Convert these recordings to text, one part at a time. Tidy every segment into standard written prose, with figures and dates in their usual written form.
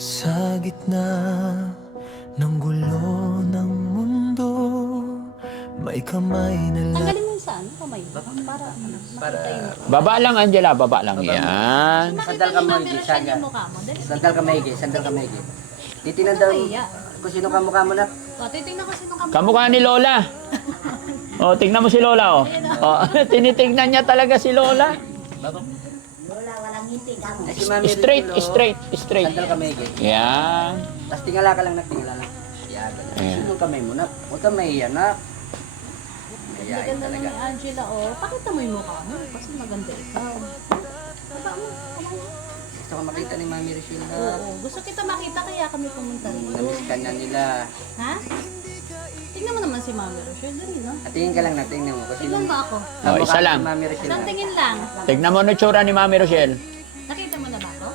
Sa gitna ng gulo ng mundo, may kamay na lang. Tanggalin mo yung sa ano, kamay. Para makita yung mukha. Baba lang, Angela. Baba lang. Yan. Makita ni Mami Rochelle yung mukha mo. Dali. Sandal ka maigi, sandal ka maigi. Titinan daw kung sino ka mukha mo na. O, titignan ko sino kamukha. Kamukha ni Lola. O, tingnan mo si Lola, o. O, tinitignan niya talaga si Lola. Ay, si Mami Straight, Rizal, oh. straight, straight. Sandal ka maigi. Yan. Tapos tingala ka lang na, tingala lang. Yan, Ayan. sino kamay mo na? Huwag ka mahiya na. Ang Mahiyain ganda talaga. naman ni Angela, oh. Pakita mo yung mukha mo. Kasi maganda ikaw. Baba mo, kamay mo. Gusto ko makita ni Mami Rizal na. Oo, gusto kita makita kaya kami pumunta rito. Namiss ka na nila. Ha? Tingnan mo naman si Mami Rochelle. Dali, no? At tingin ka lang na, tingnan mo. Kasi Tingnan mo ako. O, isa lang. Si Mami Rizal Isang na. tingin lang. Tignan mo na tsura ni Mami Rochelle. Nakita mo na ba ako?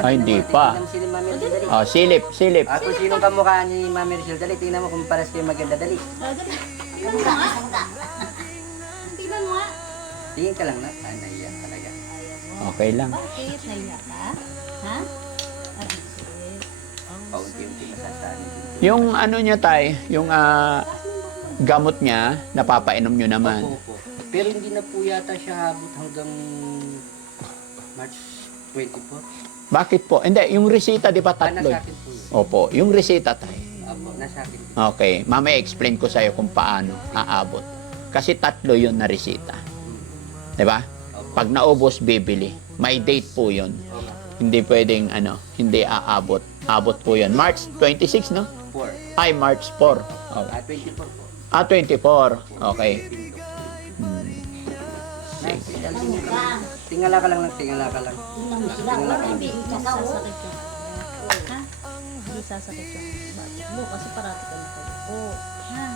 Ay, hindi pa. Tingnan mo si Mami Rizal, dali. O, silip, silip. Kung sino kamukha ni Mami Rizal, dali. Tingnan mo kung pares kayo maganda, dali. Dali. Tingnan mo nga. Tingnan mo nga. Tingin ka lang na. Ay, nahiya talaga. Okay lang. Bakit? Naiyak ka? Ha? Ay, shit. Paunti-unti masasabi. Yung ano niya, tay, yung gamot niya, napapainom nyo naman. Opo. Pero hindi na po yata siya habot hanggang March 24. Bakit po? Hindi, yung resita, di ba Nasa tatlo? akin po yun. Opo, yung resita, tay. Opo, nasa akin po. Okay, mamaya explain ko sa'yo kung paano aabot. Kasi tatlo yun na resita. Di ba? Pag naubos, bibili. May date po yun. Hindi pwedeng, hindi aabot. Abot po yun. March 26, no? 4. Ay, March 4. Okay. 24 po. 24. Okay. Tingala ka lang ng tingala ka lang. Tingala ka lang. Hindi sasakit yung ha? Hindi sasakit yung batok mo kasi parati ka nakaupo. Ha?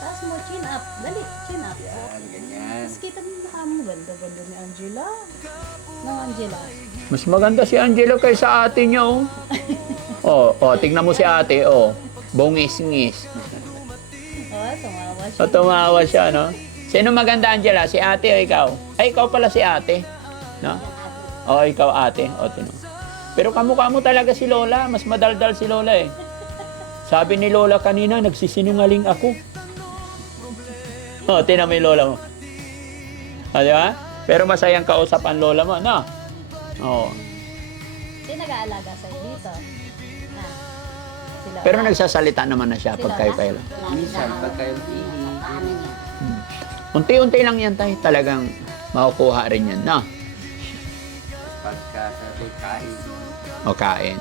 Taas mo, chin up. Dali, chin up. Yan, ganyan. Tapos kita mo yung mukha mo. Ganda-ganda ni Angela. No, Angela. Mas maganda si Angelo kaysa ate niya, oh. Tignan mo si ate, oh. Bungis-ngis. Oh, tumawa siya. So, tumawa siya, no? Sino maganda, Angela? Si ate o ikaw? Ay, ikaw pala si ate. No? O, ikaw ate. O, tino. Pero kamukha mo talaga si Lola. Mas madaldal si Lola, eh. Sabi ni Lola kanina, nagsisinungaling ako. O, tinan mo yung Lola mo. O, di ba? Pero masayang kausap ang Lola mo, no? O. Sino nag-aalaga sa'yo dito? Ha? Sila. Pero nagsasalita naman na siya pag kayo pa yun. Minsan, pagka yung Unti-unti lang yan tayo. Talagang makukuha rin yan, no? pagka sabi kain. O kain.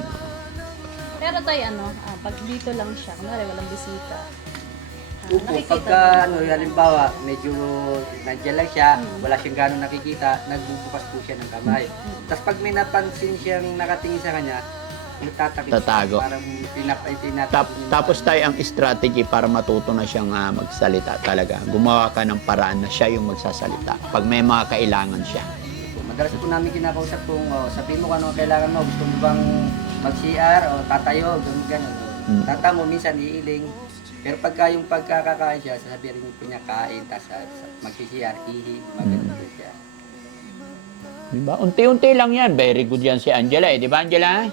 Pero tayo pag dito lang siya, kunwari walang bisita. Opo, Nakikita pagka mo. halimbawa, medyo nandiyan lang siya, wala siyang gano'ng nakikita, nagbubukas po siya ng kamay. Tapos pag may napansin siyang nakatingin sa kanya, nagtatakip Tatago. siya, parang tinatago niya. Tapos tayo ang strategy para matuto na siyang magsalita talaga. Gumawa ka ng paraan na siya yung magsasalita. Pag may mga kailangan siya. Madalas po namin kinakausap kung sabihin mo kung ano ang kailangan mo, gusto mo bang mag-CR o tatayo, gano'n. Tata mo, minsan iiling. Pero pagka yung pagkakakain siya, sasabihin mo po niya kain, tapos mag-CR, hihi, magano'n po siya. Diba? Unti-unti lang yan. Very good yan si Angela, eh. Di ba, Angela?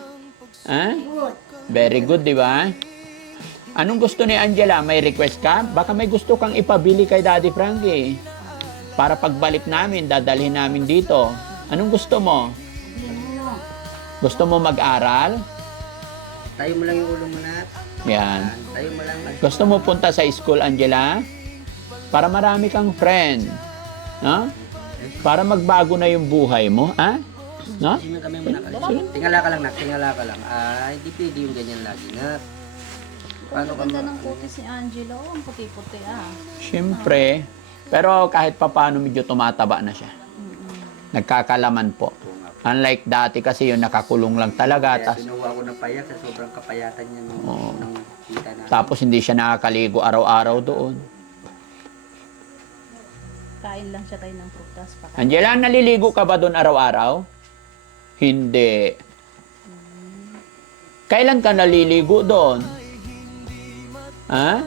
Ha? Very good, di ba? Anong gusto ni Angela? May request ka? Baka may gusto kang ipabili kay Daddy Frankie. Para pagbalik namin, dadalhin namin dito. Anong gusto mo? Gusto mo mag-aral? Tayo mo lang yung ulo mo na. Yan. Tayo mo lang. Gusto mo punta sa school, Angela? Para marami kang friend. No? Para magbago na yung buhay mo, ha? No? Sino kami mo na. Tingala ka lang na, tingala ka lang. Hindi pwede yung ganyan lagi na. Ang ganda ng puti si Angela. Oh, ang puti-puti Siyempre. Pero kahit papaano medyo tumataba na siya. Nagkakalaman po. Unlike dati kasi yung nakakulong lang talaga. Kaya sinuha ko ng payat sa sobrang kapayatan niya nung kita na. Tapos hindi siya nakakaligo araw-araw doon. Kain lang siya tayo ng prutas. Angela, naliligo ka ba doon araw-araw? Hindi. Kailan ka naliligo doon? Ha?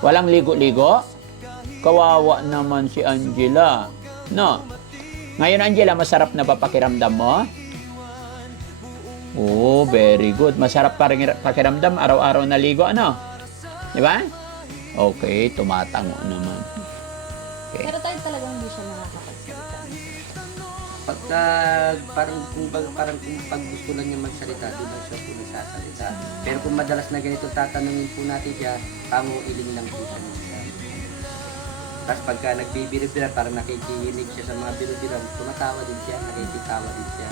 Walang ligo-ligo? Kawawa naman si Angela. No? Ngayon, Angela, masarap na ba pakiramdam mo? Oh, very good. Masarap pa rin pakiramdam, araw-araw naligo, ano? Di ba? Okay, tumatango naman. Okay. Pero tayo talagang hindi siya nakakapagsalita. Pagka parang kung pag gusto lang niya magsalita, doon lang siya po nagsasalita. Pero kung madalas na ganito tatanungin po natin siya, tango iling lang po siya nagsasabi. Tapos pagka nagbibiro-biro, parang nakikinig siya sa mga biro-biro, tumatawa din siya, nakikitawa din siya.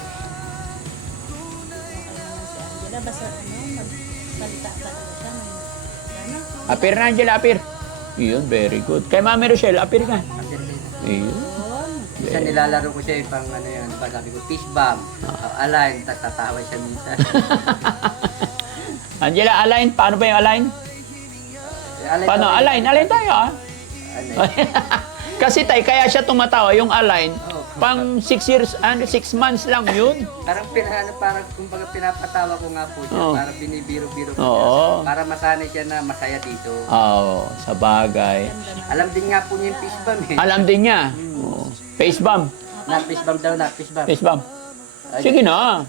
Okay naman si Angela. Basta magsalita talaga siya. Ano? Apir na, Angela, apir. Yun, very good. Kay Mami Rochelle, apir ka. Kasi Ayun. Yun. minsan nilalaro ko siya, pang ano yun, diba, sabi ko, fish bomb, align, tatawa siya minsan. Angela, align. Paano ba yung align? Paano? Align. Align tayo, ah. Align. Kasi tay, kaya siya tumatawa yung align. Oo. Pang 6 years, 6 months lang yun. Parang kumbaga pinapatawa ko nga po siya, Oo. parang binibiro-biro ko Oo. siya. Para masanay siya na masaya dito. Oo, sa bagay. Ganda na. Alam din nga po niya yung fish bomb eh. Alam din niya. Oo. Face bomb. Na fish bomb daw na, fish bomb. Face bomb. Sige na.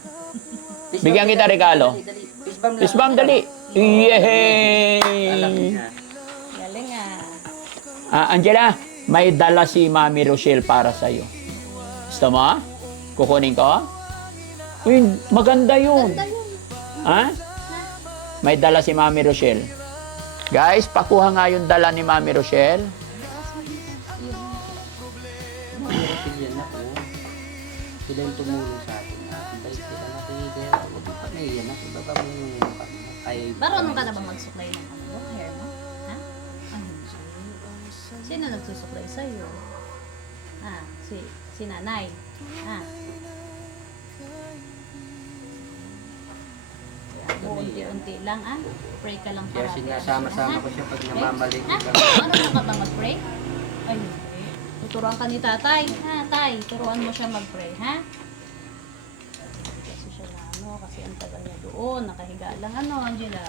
Fish Bigyan bomb, kita dali, regalo. dali. Fish bomb lang. Face bomb, dali. Alam Yehey! niya. Galing Angela, may dala si Mami Rochelle para sa'yo. Gusto mo? Kukunin ko? Uy, maganda yun. Ganda yun. Ha? May dala si Mami Rochelle. Guys, pakuha nga yung dala ni Mami Rochelle. Sila na po. Sila yung tumulong sa atin. Balik sila na kaya huwag mo pa naiyan. Ibaba mo yung ay... Marunong ka na ba magsuklay ng hair mo? Ha? Ano? Sino nagsusuklay sa'yo? Si nanay. Unti-unti lang, Pray ka lang Kaya parati. sinasama-sama ko siya pag namamalik. Ano ka ba mag-pray? Ay, hindi. Tuturuan ka ni tatay. Tay, turuan mo siya mag-pray, ha? Kasi siya na, kasi ang tagal niya doon. Nakahiga lang, Angela.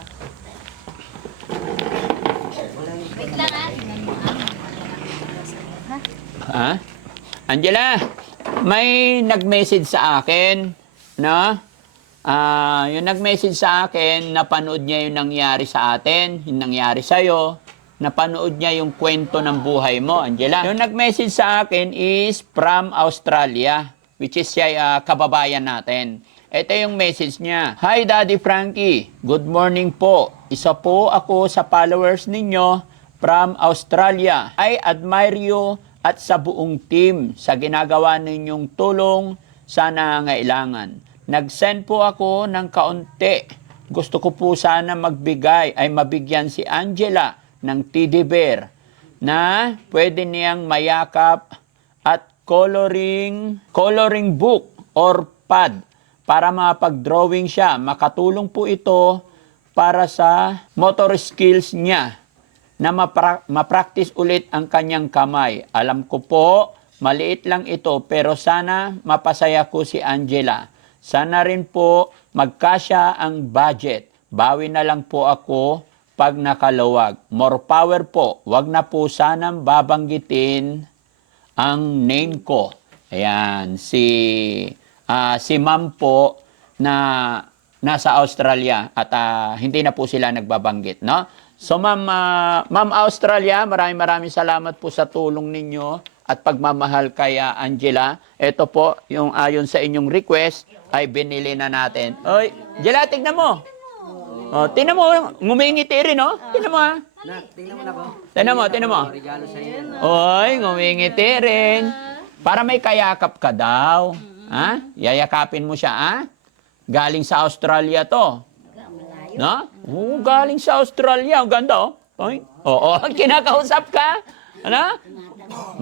Wait lang, tingnan mo, ha? Ha? Angela, may nag-message sa akin, no? Yung nag-message sa akin, napanood niya yung nangyari sa atin, yung nangyari sa'yo, napanood niya yung kwento ng buhay mo, Angela. Yung nag-message sa akin is from Australia, which is siya kababayan natin. Ito yung message niya. Hi, Daddy Frankie. Good morning po. Isa po ako sa followers ninyo from Australia. I admire you at sa buong team sa ginagawa ninyong tulong sa nangangailangan. Nag-send po ako ng kaunti. Gusto ko po sana mabigyan si Angela ng teddy bear na pwede niyang mayakap at coloring book or pad para mapag-drawing siya. Makatulong po ito para sa motor skills niya na ma-practice ulit ang kanyang kamay. Alam ko po, maliit lang ito pero sana mapasaya ko si Angela. Sana rin po magkasya ang budget. Bawi na lang po ako pag nakaluwag. More power po. Wag na po sanang babanggitin ang name ko. Ayan, si Ma'am po na nasa Australia at hindi na po sila nagbabanggit, no? So Ma'am Australia, maraming salamat po sa tulong ninyo at pagmamahal kay Angela. Ito po, yung ayon sa inyong request, ay binili na natin. Oy, Angela, tignan mo. Oh, tignan mo, ngumingiti rin, no? Tignan mo, ha? Tingnan mo na po. Tignan mo. Regalo sa iyo. Oy, ngumingiti rin. Para may kayakap ka daw. Ha? Yayakapin mo siya, ha? Galing sa Australia to. No? Oo, galing sa Australia. Ang ganda, oh. Oy. Oo, kinakausap ka. Ano?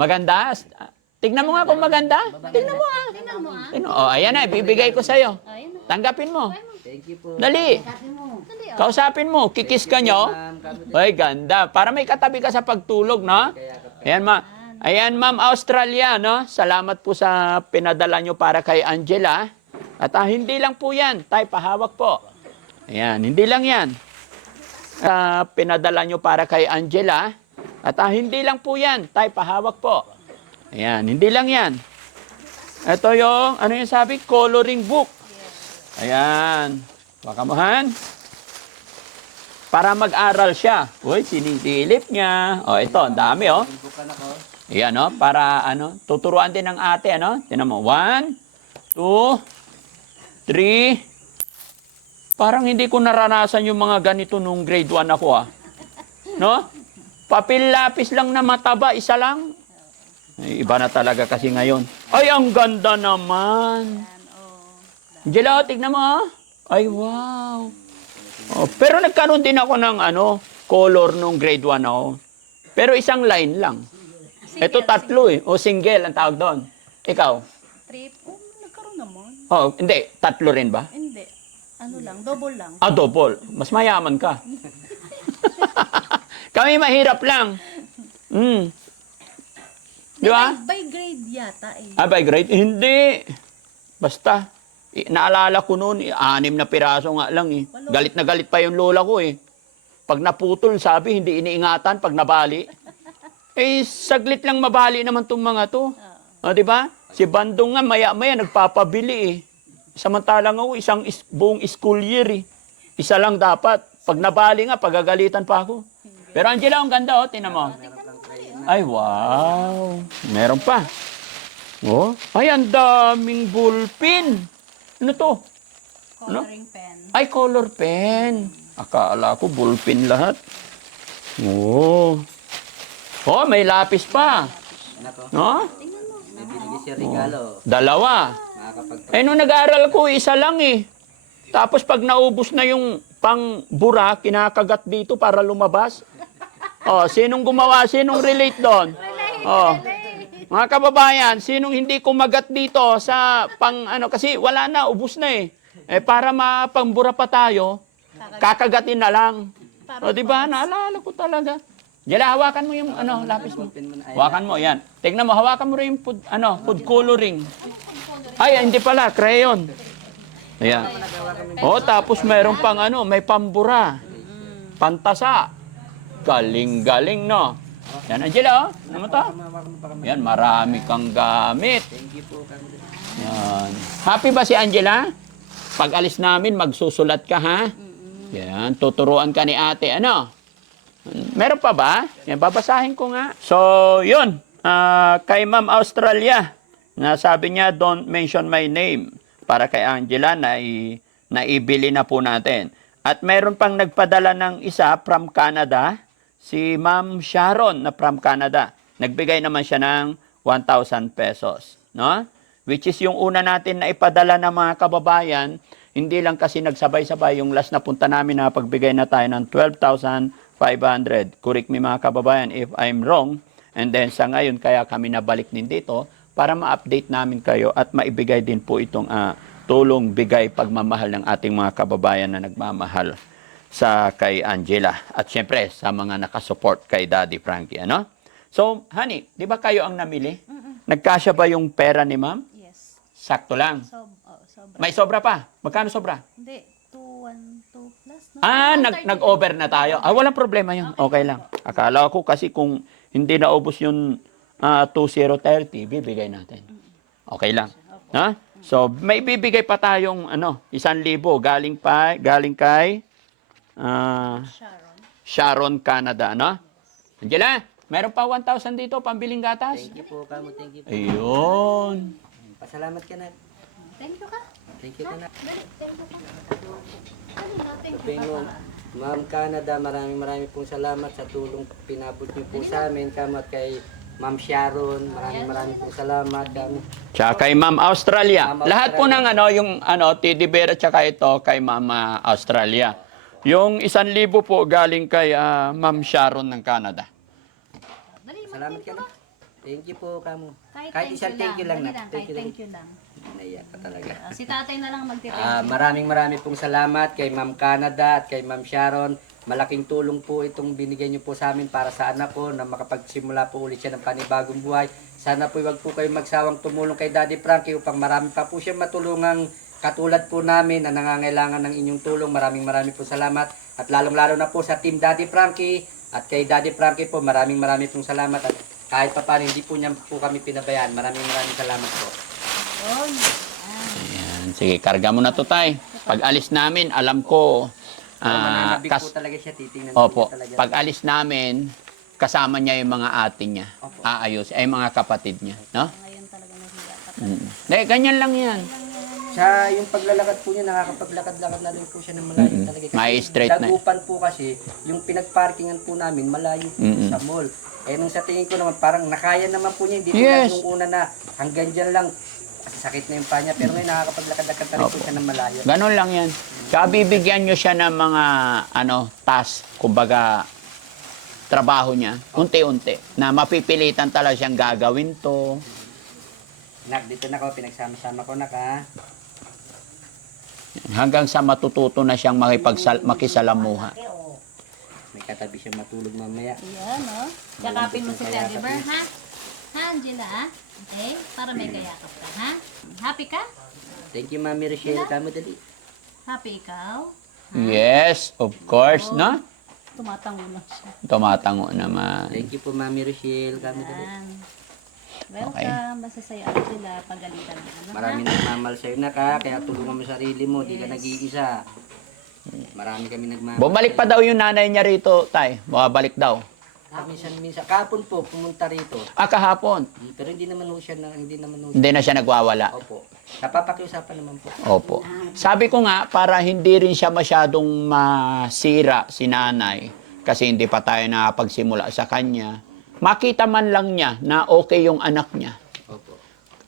Maganda? Tignan mo nga kung maganda. Tignan mo, ha? Oh, ayan na, bibigay ko sa'yo. Tanggapin mo. Thank you po. Dali. Kausapin mo. Kikis ka nyo. Ay, ganda. Para may katabi ka sa pagtulog, no? Ayan, Ma'am Australia, no? Salamat po sa pinadala nyo para kay Angela. At hindi lang po yan. Tay, pahawak po. Ayan, hindi lang yan. Pinadala nyo para kay Angela. At hindi lang po yan. Tay, pahawak po. Ayan, hindi lang yan. Ito yung, ano yung sabi? Coloring book. Ayan. Baka mo, Han. Para mag-aral siya. Uy, sinisilip niya. O, ito, ang dami, oh. Bukan ako. Ayan, oh, para, tuturuan din ng ate, Tinan mo, 1, 2, 3. Parang hindi ko naranasan yung mga ganito nung grade 1 ako, No? Papel lapis lang na mataba, isa lang. Ay, iba na talaga kasi ngayon. Ay, ang ganda naman. Angela, tignan mo, Ay, wow. Oh, pero nagkaroon din ako ng color nung grade 1 ako. Pero isang line lang. Ito tatlo O single ang tawag doon. Ikaw? Trip. Oh, nagkaroon naman. Oh, hindi. Tatlo rin ba? Hindi. Ano lang, double lang. Ah, double. Mas mayaman ka. Kami mahirap lang. Di ba? By grade yata eh. Ah, by grade? Hindi. Basta. Naalala ko noon, 6 na piraso nga lang Galit na galit pa yung lola ko Pag naputol, sabi, hindi iniingatan pag nabali. Saglit lang mabali naman tong mga to. Di ba? Si Bandong nga, maya-maya, nagpapabili Samantalang ako, buong school year Isa lang dapat. Pag nabali nga, pagagalitan pa ako. Pero Angela, ang ganda tinan mo. Ay, wow. Meron pa. Ay, ang daming ballpen. Ano to? Coloring pen. Ay, color pen. Akala ko ballpen lahat. May lapis pa. Nako. No? May binigay siya regalo. Dalawa. Makakapag... Nung nag-aaral ko, isa lang Tapos pag naubos na yung pang-bura, kinakagat dito para lumabas. Sinong gumawa? Sinong relate doon? Mga kababayan, sinong hindi kumagat dito sa kasi wala na, ubos na para mapambura pa tayo, kakagatin na lang. Di ba? Naalala ko talaga. Jela, hawakan mo yung lapis mo. Hawakan mo, yan. Tignan mo, hawakan mo rin yung food coloring. Ay, hindi pala, crayon. Ayan. Tapos mayroon pang may pambura. Pantasa. Galing-galing, no? Yan, Angela, Ano mo to? Yan, marami kang gamit. Thank you po. Yan. Happy ba si Angela? Pag alis namin, magsusulat ka, ha? Yan, tuturuan ka ni ate. Meron pa ba? Yan, babasahin ko nga. So, yun. Kay Ma'am Australia, sabi niya, don't mention my name. Para kay Angela, naibili na po natin. At meron pang nagpadala ng isa from Canada, si Ma'am Sharon na from Canada. Nagbigay naman siya ng 1,000 pesos. No? Which is yung una natin na ipadala ng mga kababayan, hindi lang kasi nagsabay-sabay. Yung last na punta namin na pagbigay na tayo ng 12,500. Correct me mga kababayan if I'm wrong. And then sa ngayon, kaya kami nabalik din dito para ma-update namin kayo at maibigay din po itong tulong bigay pagmamahal ng ating mga kababayan na nagmamahal sa kay Angela. At syempre, sa mga nakasupport kay Daddy Frankie. So, honey, di ba kayo ang namili? Nagkasya ba yung pera ni ma'am? Yes. Sakto lang. Sobra. May sobra pa. Magkano sobra? Hindi. 212 plus. No? Nag-over na tayo. Walang problema yun. Okay lang. Akala ko kasi kung hindi naubos yung 2030, bibigay natin. Okay lang. Ha? So, may bibigay pa tayong 1,000 galing kay Sharon, Canada, Angela, meron pa 1,000 dito, pambiling gatas. Thank you po, Kamo. Thank you po. Ayun. Pasalamat ka na. Thank you ka. Thank you ka na. Dali, thank you ka. Dali na, thank you Sabihin mo, Ma'am Canada, maraming pong salamat sa tulong pinabot niyo po sa amin. Kamo at kay Ma'am Sharon, maraming pong salamat. Tsaka kay Ma'am Australia. Ma'am Lahat po ng yung teddy bear at tsaka ito kay Ma'am Australia. Yung 1,000 po galing kay Ma'am Sharon ng Canada. Dali, Salamat ka na. Thank you po, Kamo. Kahit isang thank you lang Dali na. Kahit thank you lang. Naiyak ka talaga. Si tatay na lang magti-thank you. Maraming pong salamat kay Ma'am Canada at kay Ma'am Sharon. Malaking tulong po itong binigay niyo po sa amin para sa anak ko na makapagsimula po ulit siya ng panibagong buhay. Sana po wag po kayong magsawang tumulong kay Daddy Frankie upang marami pa po siya matulungang katulad po namin na nangangailangan ng inyong tulong. Maraming po salamat. At lalong-lalo na po sa Team Daddy Frankie at kay Daddy Frankie po maraming pong salamat. At kahit pa paano hindi po niya po kami pinabayaan. Maraming salamat po. Ayan. Sige, karga mo na to, tay. Pag alis namin, alam ko, Mananabik po kas talaga siya, titingnan Opo, niya talaga. pag alis namin, kasama niya yung mga ate niya. Opo. Aayos, ay mga kapatid niya, no? Ngayon talaga nahiya ka. Ganyan lang yan. Sa yung paglalakad po niya, nakakapaglakad-lakad na rin po siya ng malayo talaga. May straight na. Dagupan po kasi, yung pinagparkingan po namin, malayo po sa mall. Eh nung sa tingin ko naman, parang nakaya naman po niya. Hindi Yes. po nung una na hanggang dyan lang, sakit na yung paa niya. Pero ngayon nakakapaglakad-lakad na rin po siya ng malayo. Ganon lang yan. Kaya bibigyan nyo siya ng mga, task, kumbaga, trabaho niya, unti-unti, na mapipilitan talaga siyang gagawin to. Nak, dito na ko, pinagsama-sama ko na ka. Hanggang sa matututo na siyang makisalamuha. May katabi siya matulog mamaya. Yan, no? Yakapin mo si Teddy Bear, ha? Ha, Angela, ha? Okay? Para may kayakap ka, ha? Happy ka? Thank you, Mami Rochelle. Kamo dali. Happy ikaw? Yes, of course, no? Tumatango lang siya. Tumatango naman. Thank you po, Mami Rochelle. Kamo dali. Yan. Welcome. Basta sa'yo Angela, pagalitan mo. Ano, Marami nagmamahal sa'yo na ka, kaya tulungan mo sarili mo, di ka nag-iisa. Marami kami nagmamahal. Bumalik pa daw yung nanay niya rito, tay. Bumabalik daw. Minsan, kahapon po, pumunta rito. Kahapon. Pero hindi naman ho siya, Hindi na siya nagwawala. Opo. Napapakiusapan naman po. Opo. Sabi ko nga, para hindi rin siya masyadong masira si nanay, kasi hindi pa tayo nakapagsimula sa kanya, makita man lang niya na okay yung anak niya. Opo.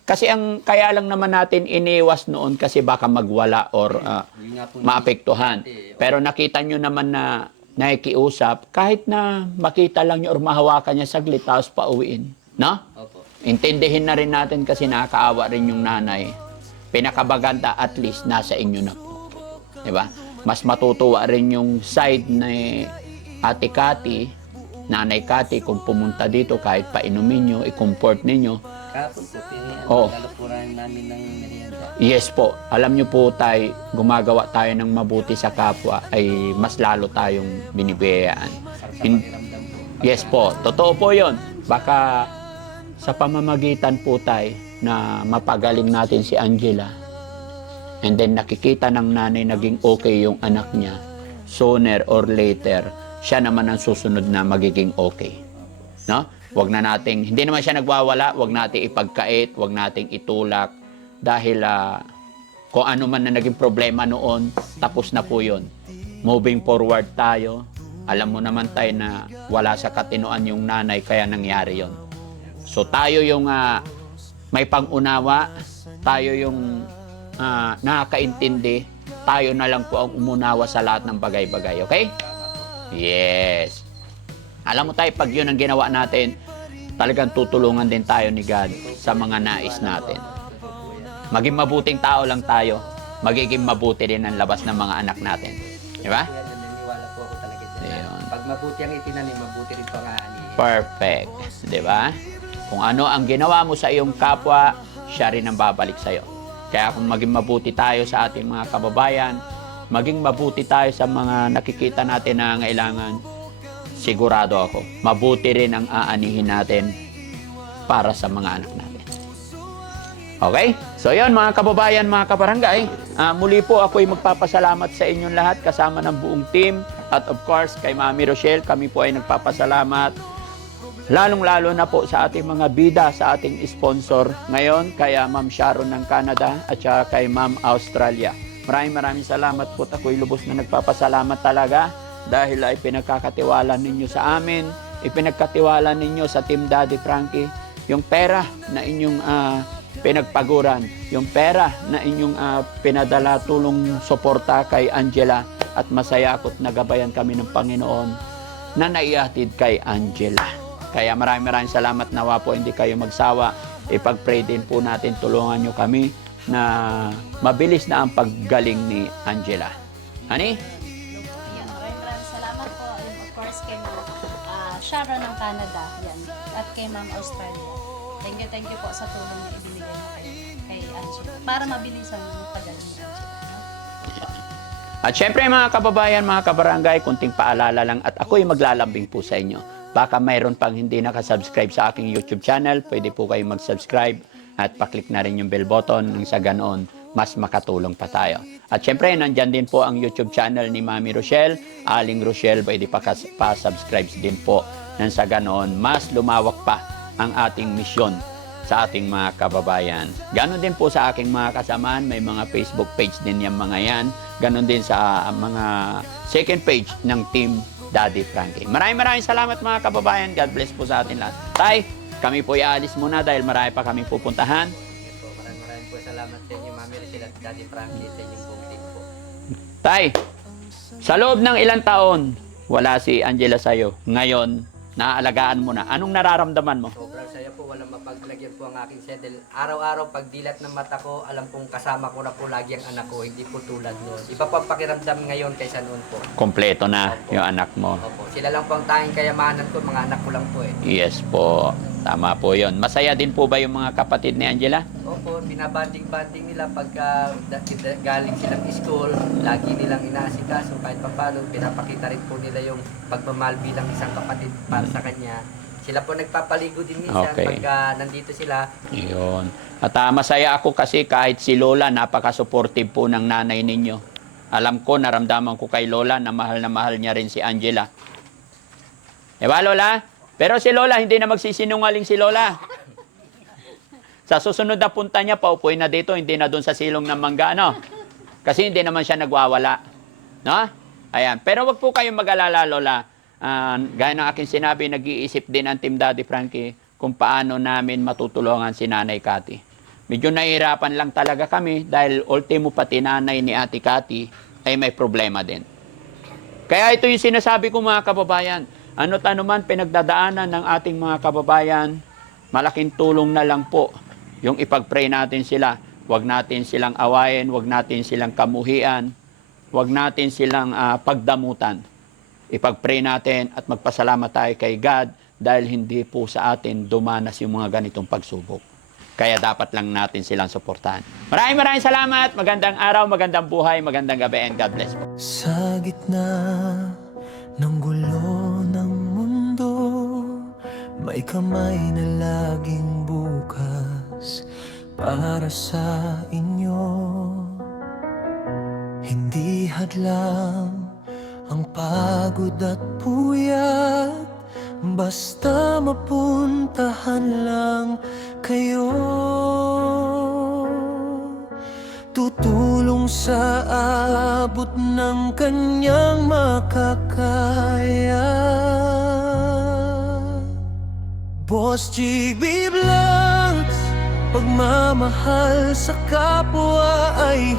Kasi kaya lang naman natin iniwas noon kasi baka magwala or Yun nga po, maapektuhan. Pero nakita nyo naman na nakikiusap, kahit na makita lang niyo or mahawakan niya saglit, tapos pauwiin. No? Opo. Intindihin na rin natin kasi nakakaawa rin yung nanay. Pinakabaganda, at least nasa inyo na po. Diba? Mas matutuwa rin yung side ni Ate Cathy, Nanay Cathy, kung pumunta dito kahit painumin nyo, i-comfort ninyo. Kahapon po, Oo. pinagalapuran namin ng merienda. Yes po, alam nyo po tayo, gumagawa tayo ng mabuti sa kapwa, ay mas lalo tayong binibiyayaan. Sa pakiramdam po. Yes po, totoo po yon. Baka sa pamamagitan po tayo na mapagaling natin si Angela, and then nakikita ng nanay naging okay yung anak niya, sooner or later, siya naman ang susunod na magiging okay. No? Wag na nating, hindi naman siya nagwawala, wag nating ipagkait, wag nating itulak, dahil kung ano man na naging problema noon, tapos na po yun. Moving forward tayo, alam mo naman tayo na wala sa katinoan yung nanay, kaya nangyari yon. So tayo yung may pang-unawa, tayo yung nakakaintindi, tayo na lang po ang umunawa sa lahat ng bagay-bagay, okay? Yes. Alam mo tayo, pag yun ang ginawa natin, talagang tutulungan din tayo ni God sa mga nais natin. Maging mabuting tao lang tayo, magiging mabuti rin ang labas ng mga anak natin. Di ba? Kaya naniniwala po ako talaga dyan. Ayun. Pag mabuti ang itinanim, mabuti rin po ang aanihin. Perfect. Di ba? Kung ano ang ginawa mo sa iyong kapwa, siya rin ang babalik sa iyo. Kaya kung maging mabuti tayo sa ating mga kababayan, maging mabuti tayo sa mga nakikita natin na ngailangan, sigurado ako, mabuti rin ang aanihin natin para sa mga anak natin. Okay? So yun mga kababayan, mga kabarangay, muli po ako'y magpapasalamat sa inyong lahat kasama ng buong team, at of course kay Mami Rochelle, kami po ay nagpapasalamat lalong-lalo na po sa ating mga bida, sa ating sponsor ngayon, kaya Ma'am Sharon ng Canada at saka kay Ma'am Australia. Maraming salamat po. Ako'y lubos na nagpapasalamat talaga dahil ay pinagkakatiwala ninyo sa amin, ipinagkatiwala ninyo sa Team Daddy Frankie, yung pera na inyong pinagpaguran, yung pera na inyong pinadala tulong suporta kay Angela, at masaya ako't nagabayan kami ng Panginoon na naihatid kay Angela. Kaya maraming salamat, nawa po hindi kayo magsawa. Ipag-pray din po natin, tulungan nyo kami na mabilis na ang paggaling ni Angela. Honey? Yan, maraming salamat po. And of course, kay Ma'am Sharon ng Canada. Yan. At kay Ma'am Australia. Thank you po sa tulong na ibinigay mo kay Angela. Para mabilisan yung pagaling ni Angela. No? At syempre mga kababayan, mga kabarangay, kunting paalala lang at ako'y maglalambing po sa inyo. Baka mayroon pang hindi nakasubscribe sa aking YouTube channel, pwede po kayo mag-subscribe at paklik na rin yung bell button nang sa ganoon mas makatulong pa tayo. At syempre, nandyan din po ang YouTube channel ni Mami Rochelle, Aling Rochelle, pwede pa-subscribe din po. Nang sa ganoon, mas lumawak pa ang ating misyon sa ating mga kababayan. Ganon din po sa aking mga kasamaan, may mga Facebook page din yung mga yan. Ganon din sa mga second page ng Team Daddy Frankie. Maraming salamat mga kababayan. God bless po sa atin lahat. Tay, kami po iaalis muna dahil marami pa kaming pupuntahan. Po, maraming po salamat sa inyo, Mami Rochelle at Daddy Frankie, sa inyong buong team po. Tay, sa loob ng ilang taon, wala si Angela sa'yo. Ngayon, naaalagaan mo na. Anong nararamdaman mo? Sobrang saya po, walang mapaglagyan po ang aking sedel. Araw-araw, pag dilat ng mata ko, alam kong kasama ko na po lagi ang anak ko, hindi po tulad noon. Iba pa ang pakiramdam ngayon kaysa noon po. Kompleto na yung anak mo. Opo, sila lang po ang tanging kayamanan ko, mga anak ko lang po eh. Yes po. Tama po yon. Masaya din po ba yung mga kapatid ni Angela? Opo, binabanding-banding nila pagka galing silang school, lagi nilang inaasikaso kahit pa paano, pinapakita rin po nila yung pagmamahal bilang isang kapatid para sa kanya. Sila po nagpapaligo din minsan Okay. pagka nandito sila. Yun. At masaya ako kasi kahit si Lola, napaka-supportive po ng nanay ninyo. Alam ko, naramdaman ko kay Lola na mahal niya rin si Angela. Diba, Lola? Pero si Lola, hindi na magsisinungaling si Lola. Sa susunod na punta niya, paupuin na dito, hindi na doon sa silong ng mangga, no? Kasi hindi naman siya nagwawala. No? Ayan. Pero wag po kayong mag-alala, Lola. Gaya ng aking sinabi, nag-iisip din ang Team Daddy Frankie kung paano namin matutulungan si Nanay Cathy. Medyo nahihirapan lang talaga kami dahil ultimo pati nanay ni Ate Cathy ay may problema din. Kaya ito yung sinasabi ko mga kababayan. Ano't ano man pinagdadaanan ng ating mga kababayan, malaking tulong na lang po yung ipag-pray natin sila. Huwag natin silang awayin, huwag natin silang kamuhian, huwag natin silang pagdamutan. Ipag-pray natin at magpasalamat tayo kay God dahil hindi po sa atin dumanas yung mga ganitong pagsubok. Kaya dapat lang natin silang suportahan. Maraming salamat. Magandang araw, magandang buhay, magandang gabi, and God bless po. Sa gitna ng gulo ng mundo, may kamay na laging bukas para sa inyo. Hindi hadlang ang pagod at puyat, basta mapuntahan lang kayo. Tutulong sa abot ng kanyang makakaya. Boss GB Vlogs, pagmamahal sa kapwa ay